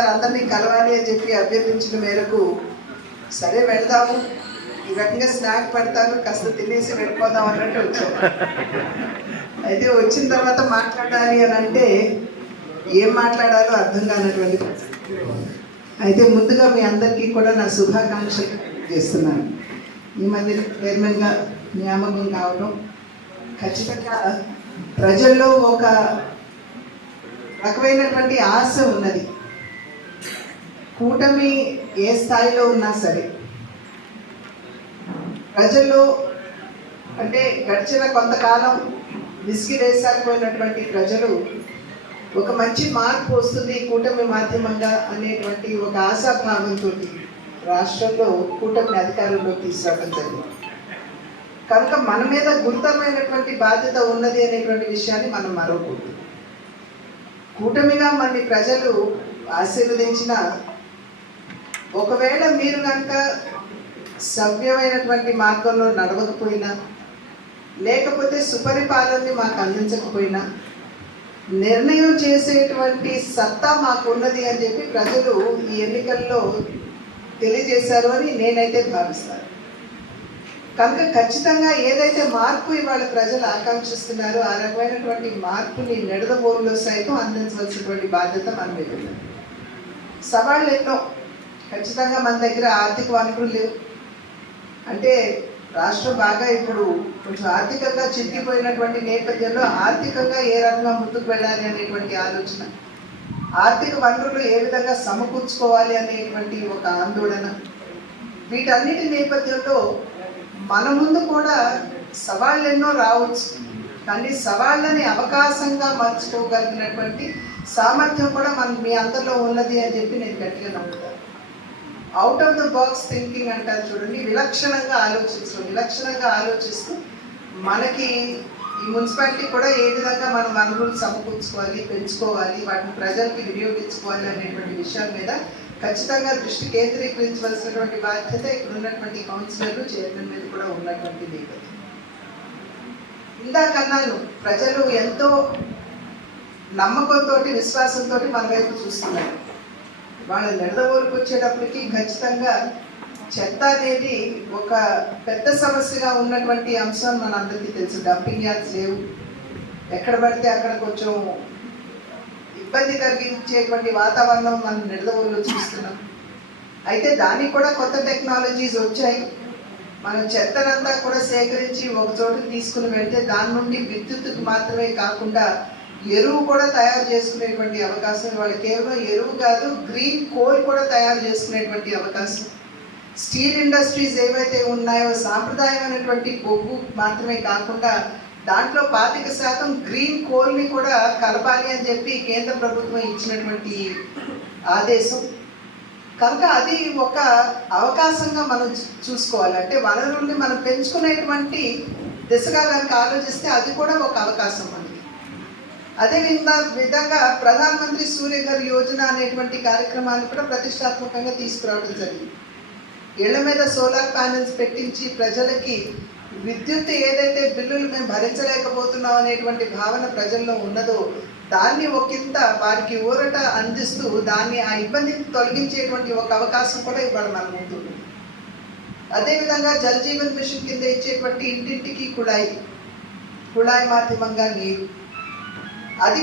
గారు అందరినీ కలవాలి అని చెప్పి అభ్యర్థించిన మేరకు సరే వెళ్దాము. ఈ రకంగా స్నాక్ పెడతాను కాస్త తినేసి వెళ్ళిపోదాం అన్నట్టు వచ్చాం. అయితే వచ్చిన తర్వాత మాట్లాడాలి అని అంటే ఏం మాట్లాడాలో అర్థం కానటువంటి అయితే ముందుగా మీ అందరికీ కూడా నా శుభాకాంక్షలు చేస్తున్నాను. ఈ మధ్య చైర్మన్గా నియామకం కావడం ఖచ్చితంగా ప్రజల్లో ఒక రకమైనటువంటి ఆశ ఉన్నది. కూటమి ఏ స్థాయిలో ఉన్నా సరే ప్రజల్లో అంటే గడిచిన కొంతకాలం విసిగిరేసారిపోయినటువంటి ప్రజలు ఒక మంచి మార్పు వస్తుంది కూటమి మాధ్యమంగా అనేటువంటి ఒక ఆశాభావంతో రాష్ట్రంలో కూటమిని అధికారంలో తీసుకురావడం జరిగింది. కనుక మన మీద గురుతరమైనటువంటి బాధ్యత ఉన్నది అనేటువంటి విషయాన్ని మనం మరవకూడదు. కూటమిగా మన ప్రజలు ఆశీర్వదించిన ఒకవేళ మీరు కనుక సవ్యమైనటువంటి మార్గంలో నడవకపోయినా లేకపోతే సుపరిపాలనని మాకు అందించకపోయినా నిర్ణయం చేసేటువంటి సత్తా మాకు ఉన్నది అని చెప్పి ప్రజలు ఈ ఎన్నికల్లో తెలియజేశారు అని నేనైతే భావిస్తాను. కనుక ఖచ్చితంగా ఏదైతే మార్పు ఇవాళ ప్రజలు ఆకాంక్షిస్తున్నారో ఆ రకమైనటువంటి మార్పుని నెడదబోరులో సైతం అందించవలసినటువంటి బాధ్యత మన మీద సవాళ్ళు ఎన్నో ఖచ్చితంగా మన దగ్గర ఆర్థిక వనరులు లేవు. అంటే రాష్ట్రం బాగా ఇప్పుడు కొంచెం ఆర్థికంగా చిక్కిపోయినటువంటి నేపథ్యంలో ఆర్థికంగా ఏ రకంగా ముందుకు వెళ్ళాలి అనేటువంటి ఆలోచన. ఆర్థిక వనరులు ఏ విధంగా సమకూర్చుకోవాలి అనేటువంటి ఒక ఆందోళన. వీటన్నిటి నేపథ్యంలో మన ముందు కూడా సవాళ్ళు ఎన్నో రావచ్చు. కానీ సవాళ్ళని అవకాశంగా మార్చుకోగలిగినటువంటి సామర్థ్యం కూడా మన మీ అందరిలో ఉన్నది అని చెప్పి నేను గట్టిగా నమ్ముతాను. Out of the box thinking అంటారు చూడండి విలక్షణంగా ఆలోచించడం విలక్షణంగా ఆలోచిస్తూ మనకి ఈ మున్సిపాలిటీ కూడా ఏ విధంగా మనం వనరులు సమకూర్చుకోవాలి పెంచుకోవాలి వాటిని ప్రజలకి వినియోగించుకోవాలి అనేటువంటి విషయాల మీద ఖచ్చితంగా దృష్టి కేంద్రీకరించవలసినటువంటి బాధ్యత ఇక్కడ ఉన్నటువంటి కౌన్సిలర్లు చైర్మన్ మీద కూడా ఉన్నటువంటి నేపథ్యం ఇందాకన్నాను ప్రజలు ఎంతో నమ్మకంతో విశ్వాసంతో మన వైపు చూస్తున్నారు. వాళ్ళ నిడదవోలుకు వచ్చేటప్పటికి ఖచ్చితంగా చెత్త అనేది ఒక పెద్ద సమస్యగా ఉన్నటువంటి అంశం మన అందరికీ తెలుసు. డంపింగ్ యార్డ్స్ లేవు. ఎక్కడ పడితే అక్కడ కొంచెం ఇబ్బంది కలిగించేటువంటి వాతావరణం మనం నిడదవోలులో చూస్తున్నాం. అయితే దానికి కూడా కొత్త టెక్నాలజీస్ వచ్చాయి. మనం చెత్తనంతా కూడా సేకరించి ఒక చోటుకి తీసుకుని వెళ్తే దాని నుండి విద్యుత్తుకు మాత్రమే కాకుండా ఎరువు కూడా తయారు చేసుకునేటువంటి అవకాశం వాళ్ళు కేవలం ఎరువు కాదు గ్రీన్ కోల్ కూడా తయారు చేసుకునేటువంటి అవకాశం. స్టీల్ ఇండస్ట్రీస్ ఏవైతే ఉన్నాయో సాంప్రదాయమైనటువంటి బొగ్గు మాత్రమే కాకుండా దాంట్లో పాతిక శాతం గ్రీన్ కోల్ని కూడా కలపాలి అని చెప్పి కేంద్ర ప్రభుత్వం ఇచ్చినటువంటి ఆదేశం. కనుక అది ఒక అవకాశంగా మనం చూసుకోవాలి. అంటే వనరుల్ని మనం పెంచుకునేటువంటి దిశగా కనుక ఆలోచిస్తే అది కూడా ఒక అవకాశం మనకి అదే విధంగా విధంగా ప్రధానమంత్రి సూర్యఘర్ యోజన అనేటువంటి కార్యక్రమాన్ని కూడా ప్రతిష్టాత్మకంగా తీసుకురావడం జరిగింది. ఇళ్ళ మీద సోలార్ ప్యానెల్స్ పెట్టించి ప్రజలకి విద్యుత్ ఏదైతే బిల్లులు మేము భరించలేకపోతున్నాం అనేటువంటి భావన ప్రజల్లో ఉన్నదో దాన్ని ఒకంత వారికి ఊరట అందిస్తూ దాన్ని ఆ ఇబ్బందిని తొలగించేటువంటి ఒక అవకాశం కూడా ఇవాళ మనం ముందు అదేవిధంగా జల్ జీవన్ మిషన్ కింద ఇచ్చేటువంటి ఇంటింటికి కుళాయి కుళాయి మాధ్యమంగా నీరు అది